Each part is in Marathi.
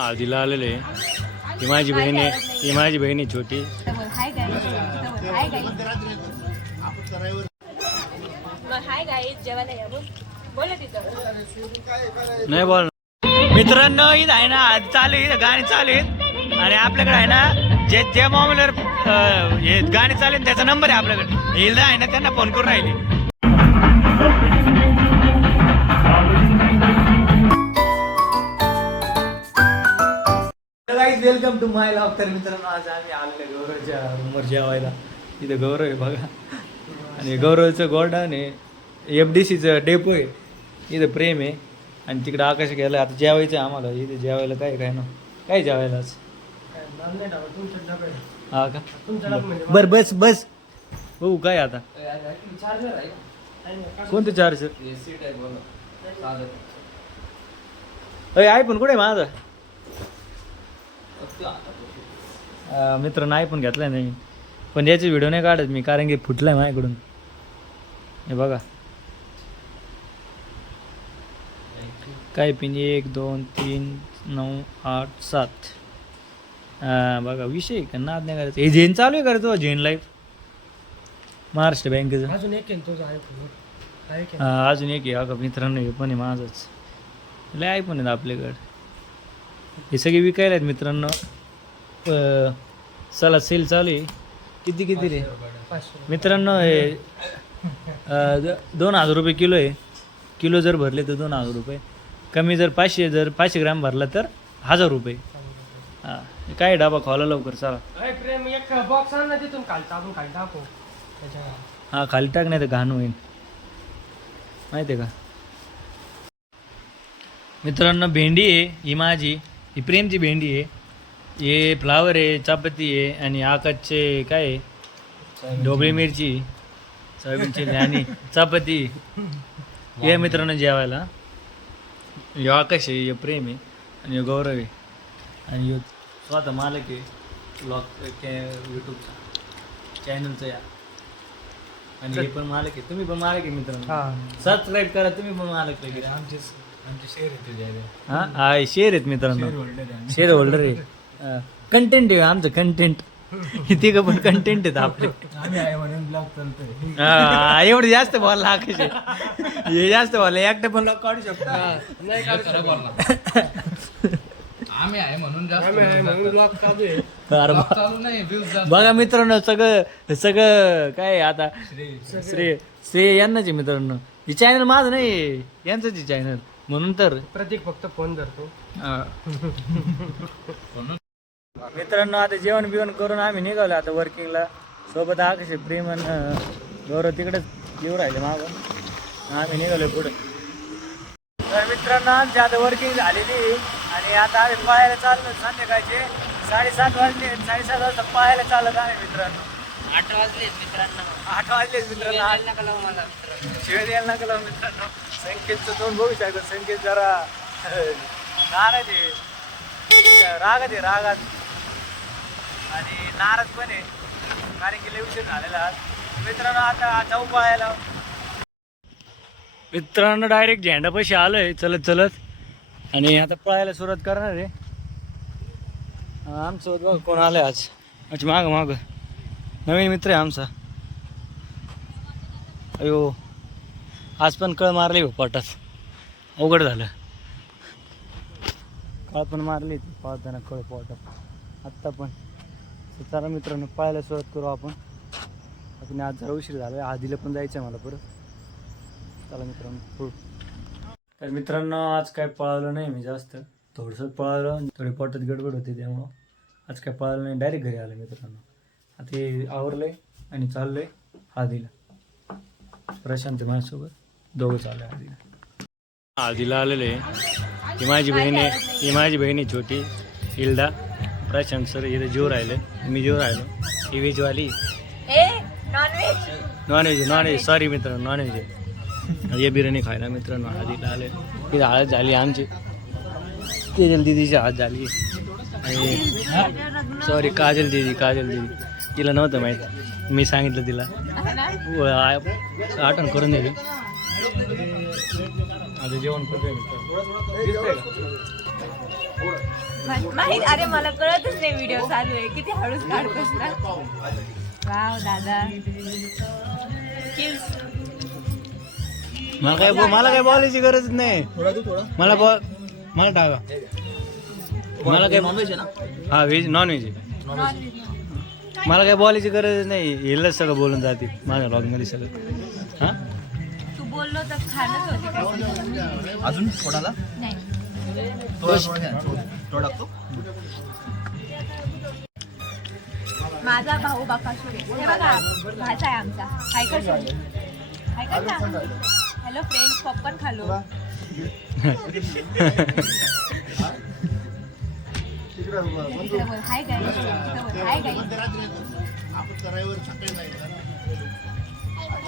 हळदीला आलेले ही माझी बहीण आहे, ही माझी बहीण आहे छोटी. नाही बोल मित्रांनो, इथं आहे ना चालू इथं गाणी चालू आहेत आणि आपल्याकडे आहे ना जे मोबाईलवर हे गाणी चालू आहेत त्याचा नंबर आहे आपल्याकडे. हिला आहे ना त्यांना फोन करून राहिले. Welcome to my lock. तर मित्रांनो, आज आम्ही आलेलो गौरवच्या रूमवर जेवायला. इथं गौरव आहे बघा आणि गौरवचं गोल्डन आहे, FDCचं डेपो आहे. इथं प्रेम आहे आणि तिकडं आकाश गेला. आता जेवायचं आहे आम्हाला. इथे जेवायला काय ना काय जेवायला आज. हा का बरं बस बस हो काय आता कोणतं चार्जर आहे पण कुठे माझा मित्र नाही पण घेतलाय नाही, पण याची व्हिडिओ नाही काढत मी कारण की फुटलाय माझ्याकडून. हे बघा काय पिन 1 2 3 9 8 7. बघा विषय का नाद नाही करायचं. हे झेन चालू आहे करायचं झेन लाईफ महाराष्ट्र बँकेचं. अजून एक अजून एक आहे अगं मित्रांनो, हे पण आहे माझंच. लय आहे पण आहेत आपल्याकडं. हे सगळे विकायला आहेत मित्रांनो. चला सेल चालू आहे. किती रे मित्रांनो? हे 2000 रुपये किलो आहे. किलो जर भरले तर 2000 रुपये. कमी जर 500 ग्राम भरला तर 1000 रुपये. हां काय डबा खावला लवकर चला. एक बॉक्स आण ना तिथून खालचा, आपण खाली टाकू. हां खाली टाक नाही तर घाण होईल माहिती आहे का. मित्रांनो भेंडी आहे ही माझी, ही प्रेमची भेंडी आहे. हे फ्लावर आहे, चापत्ती आहे आणि आकाशचे काय आहे ढोबळी मिरची, सोयाबीन चिली आणि चापत्ती. हे मित्रांनो जेवायला. हे आकाश आहे, हे प्रेम आहे आणि हे गौरव आहे आणि हे स्वतः मालक आहे ब्लॉग यूट्यूबचा चॅनलचं या. आणि हे पण मालक आहे, तुम्ही पण मालक आहे मित्रांनो. सबस्क्राईब करा तुम्ही पण मालक आहे. आमचे शेअर आहेत तुझ्या. हां शेअर आहेत मित्रांनो, शेअर होल्डर आहे. कंटेंट आहे आमचं, कंटेंट. इथे का पण कंटेंट आहेत आपले. आम्ही आहे म्हणून ब्लॉग चालतोय. एवढं जास्त बोलला आकाश हे जास्त बोलला. एकटं पण लोक काढू शकतो. आम्ही आहे म्हणून ब्लॉग चालू आहे. चालू नाही बघा मित्रांनो, सगळं काय आता श्रेय यांनाच आहे मित्रांनो. हे चॅनल माझं नाही, यांचंच आहे चॅनल म्हणून तर. प्रतीक फक्त फोन धरतो. मित्रांनो आता जेवण बिवण करून आम्ही निघालो आता वर्किंगला. सोबत आकाश प्रेम गौरव तिकडेच येऊ राहिले मागं. आम्ही निघालो पुढे. तर मित्रांनो आमची आता वर्किंग झालेली आणि आता आम्ही पाहायला चाललो. संध्याकाळचे 7:30 वाजले. 7:30 वाजता पाहायला चालत आम्ही मित्रांनो. 8 वाजलेत मित्रांनो. 8 वाजलेच मित्रांनो. शिवाय द्यायला नका लावू मित्रांनो. संकेतचं तोंड बघू शकतो. संकेत जरा नाराज आहे, रागात आणि नाराज पण आहे कारण की लय उशीर झालेला. मित्रांनो आता जाऊ पाहायला. मित्रांनो डायरेक्ट झेंडापाशी आलोय चलत आणि आता पळायला सुरुवात करणार आहे. आमचं बघ कोण आलंय आज. अच्छा मागं नवीन मित्र आहे आमचा. अयो आज पण कळ मारली हो पोटात, अवघड झालं. कळ पण मारली पाहताना कळ पोटात आत्ता पण. चला मित्रांनो पाहायला सुरुवात करू आपण. आज जरा उशीर झाला. आधीला पण जायचं आहे मला परत. चला मित्रांनो. तर मित्रांनो आज काय पळालो नाही मी जास्त. थोडंसं पळालो, थोडी पोटात गडबड होती त्यामुळं आज काय पळालो नाही. डायरेक्ट घरी आलो मित्रांनो. आता हे आवरलंय आणि चाललोय हळदीला. प्रशांत माझ्यासोबत दोघं चालू आहे हळदीला आलेले. ही माझी बहीण आहे, ही माझी बहीण आहे छोटी इल्डा. प्रशांत सर इथे जेव राहिले, मी जेव राहिलो. ही व्हेजवाली नॉनव्हेज सॉरी मित्रांनो नॉनव्हेज आहे. हे बिर्याणी खायला मित्रांनो हळदीला आले. तिथे हळद झाली आमची, तेजल दिदीची हळद झाली आणि सॉरी काजल दिदी तिला नव्हतं माहीत, मी सांगितलं तिला. आठवण करून दिली. आता जेवण करतोय मित्रांनो. माहित अरे मला कळतच नाही व्हिडिओ चालू आहे किती हळूच काढतोस ना वाव दादा Kills. मला काय बोलायची गरज नाही मला मला टाका मला काय नॉनव्हेज आहे ना हा व्हेज नॉन व्हेज मला काय बोलायची गरज नाही हेलच सगळं बोलून जाते माझ्या ब्लॉग मध्ये सगळं हा तू बोललो तर खाणच होती काय अजून थोडाला नाही थोडा टाकतो माझा भाऊ बाकासूर आहे हे बघा भाचा आहे आमचा हाय का सोनी हाय का ना हॅलो फ्रेंड्स पॉपकॉर्न खालो इकडे बोल हाय गाईस इकडे बोल हाय गाईस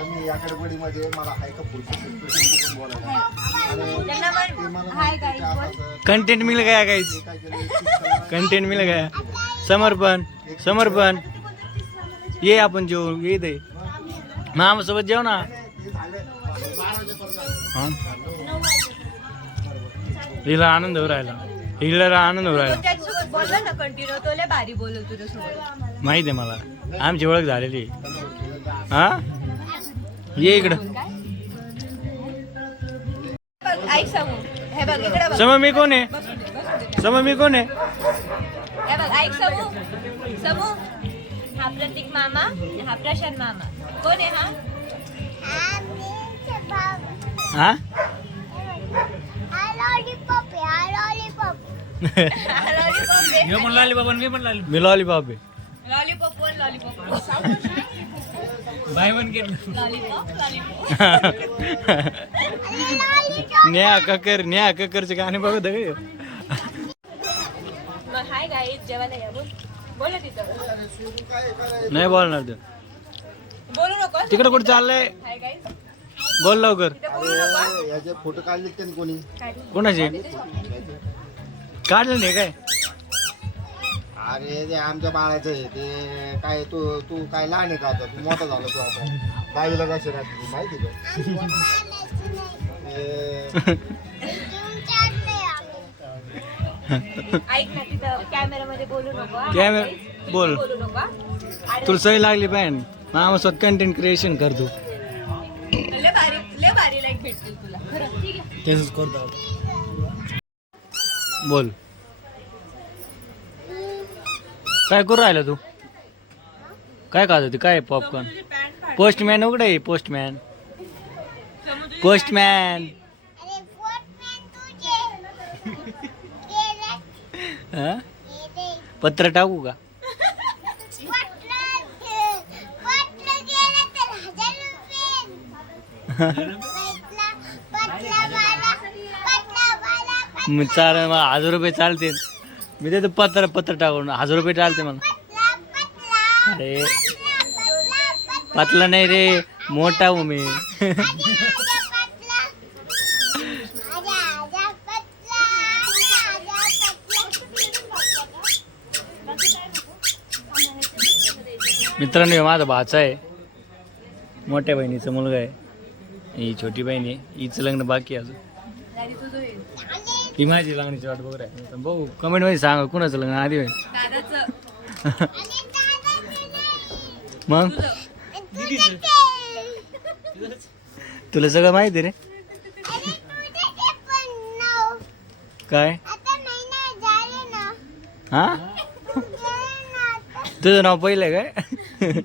मी याकडे मध्ये मला हाय का पुढचं त्यांना पण हाय गाईस बोल कंटेंट मिल गया गाइस कंटेंट मिल गया समर्पण ये आपण जेव ये दे मामा सोबत जेव ना हा? हिला आनंद हो राहिला त्याच्यासोबत बोलला ना कंटिन्यू तो लय भारी बोलतो तुझ्यासोबत माहित आहे मला आमची ओळख झालेली हा ये इकडं बघ ऐक समू हे बघ इकडे बघ समोर मी कोण आहे बसू दे. समोर मी कोण आहे हे बघ ऐक समू हा प्रतीक मामा हा प्रशांत मामा कोण आहे हा हा लॉलीपॉप मी लॉलीपॉप आहे lollipop one lollipop by one केलं लॉलीपॉप नेहा कक्करचे गाणे बघत आहे का? मग हाय गाईज जेवायला या बोल तिथं नाही बोलणार ते बोलू नको तिकडे कुठे चाललंय हाय गाईज बोल लवकर तिथं बोलू नको याचे फोटो काढले त्यांनी कोणी कोणाचे काढलं नाही काय अरे ते आमच्या बाळाचं आहे ते काय तू काय लहान आहे का आता तू मोठा झाला तू आता बाईला कशी राहते माहिती का ऐक ना तिथं कॅमेरामध्ये बोलू नको हा? कॅमेरा तिथं बोल बोलू नको हा? तुला सवय लागली पाहिजे मामा स्वतः कंटेंट क्रिएशन करतो लय भारी लाईक भेटतील तुला खरं ठीक आहे तेच करतो बोल काय करू राहिला तू काय खात होती काय पॉपकॉर्न पोस्टमॅन उघड आहे पोस्टमॅन हा? पत्र टाकू का मग चालेल मला 1000 रुपये चालते मी देतो पत्र टाकून 1000 रुपये चालते मला अरे पतला नाही रे मोठा हूँ मी मित्रांनो हे माझा भाचा आहे मोठ्या बहिणीचा मुलगा आहे ही छोटी बहीण आहे हिचं लग्न बाकी आहे अजून दादी तुझं होईल. ही माझी लग्नाची वाट बघू आहे बघू कमेंट मध्ये सांगा कुणाचं लग्न आधी होईल दादाचं मग तुला सगळं माहिती आहे रे काय हा तुझं नाव पहिलं आहे काय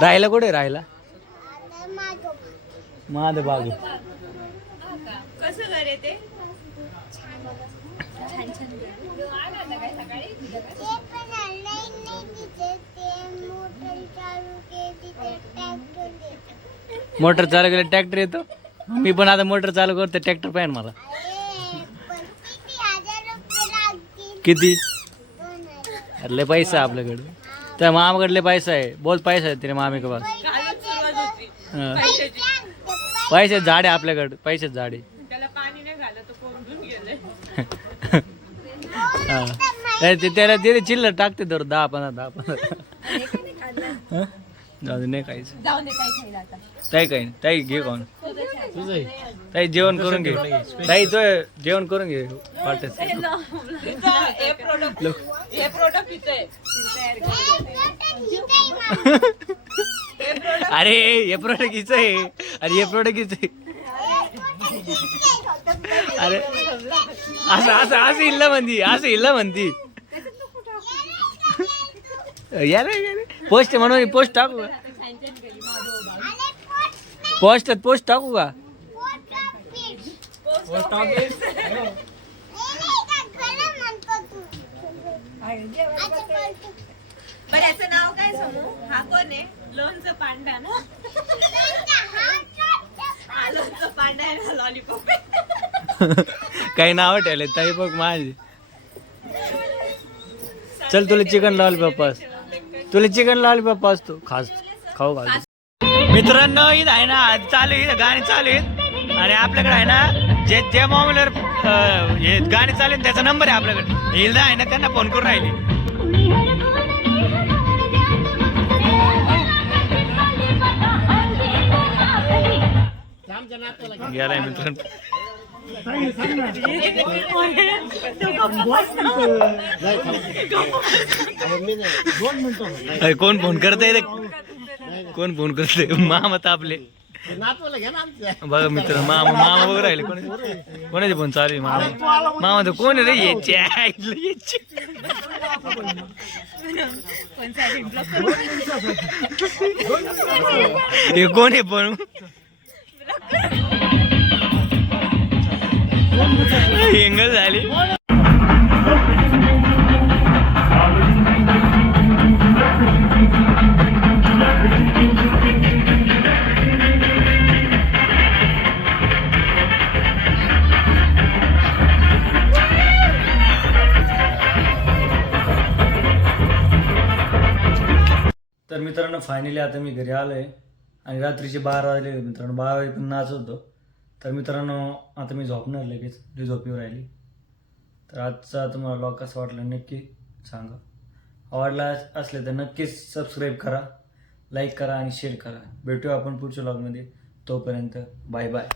राहायला कुठे राहायला माझं बाजू कसं घर आहे ते छान छान आला होता काय सकाळी मोटर चालू केलं ट्रॅक्टर येतो मी पण आता मोटर चालू करतो ट्रॅक्टर पाहिजे मला किती अरे लय पैसा आहे आपल्याकडे त्या मामाकडे लय पैसा आहे बहुत पैसा आहे तिने मामी के पास कालच सुरुवात होती हा. पैशाची पैसे झाडे आपल्याकडे पैसेच झाडे त्याला पाणी नाही घालं तर कोंडून गेले हा ते त्याला ते चिल्लर टाकते दर 10-15 हं? जाऊ दे नाही काहीच जाऊन दे काही खायला आता ताई काही नाही ताई घे कोण तुझं आहे. ताई जेवण करून घे ताई तो जेवण करून घे वाटत हे प्रोडक्ट इथे अरे हे प्रोडक्ट हिचं आहे अरे हे प्रोडक्ट हिचं आहे अरे असं असं असं इल्ला म्हणती यार पोस्ट म्हणून पोस्ट टाकू का पोस्ट टाकू का बरं याचं नाव काय समू हा कोण आहे लोणचं पांडा ना हा लोणचं पांडा आहे ना लॉलीपॉप काही नाव ठेवले ताई बघ माझी चल तुला चिकन लॉलीपॉप असतो खाऊ घाल मित्रांनो इथं आहे ना चालू आहे गाणी चालू आहेत आणि आपल्याकडे आहे ना जे मोबाईलवर हे गाणी चालू आहेत त्याचा नंबर आहे आपल्याकडे हिलदा आहे ना त्यांना फोन करून राहिली गेलाय मित्रांनो अरे कोण फोन करतंय कोण फोन करतंय मामा तापले बघा मित्र मामा वगैरे राहिले कोणाचे फोन चालू आहे मामा तर कोण रे हे कोण आहे पण एंगल झाली तर मित्रांनो फायनली आता मी घरी आलोय आणि रात्रीचे 12 वाजले मित्रांनो 12 वाजेपर्यंत नाचत होतो तर मित्रांनो आता मी झोपणार लगेच जी झोपीवर राहिली तर आजचा तुम्हाला ब्लॉग कसा वाटला नक्की सांगा आवडला असले तर नक्कीच सबस्क्राईब करा लाईक करा आणि शेअर करा भेटूया आपण पुढच्या ब्लॉगमध्ये तोपर्यंत बाय बाय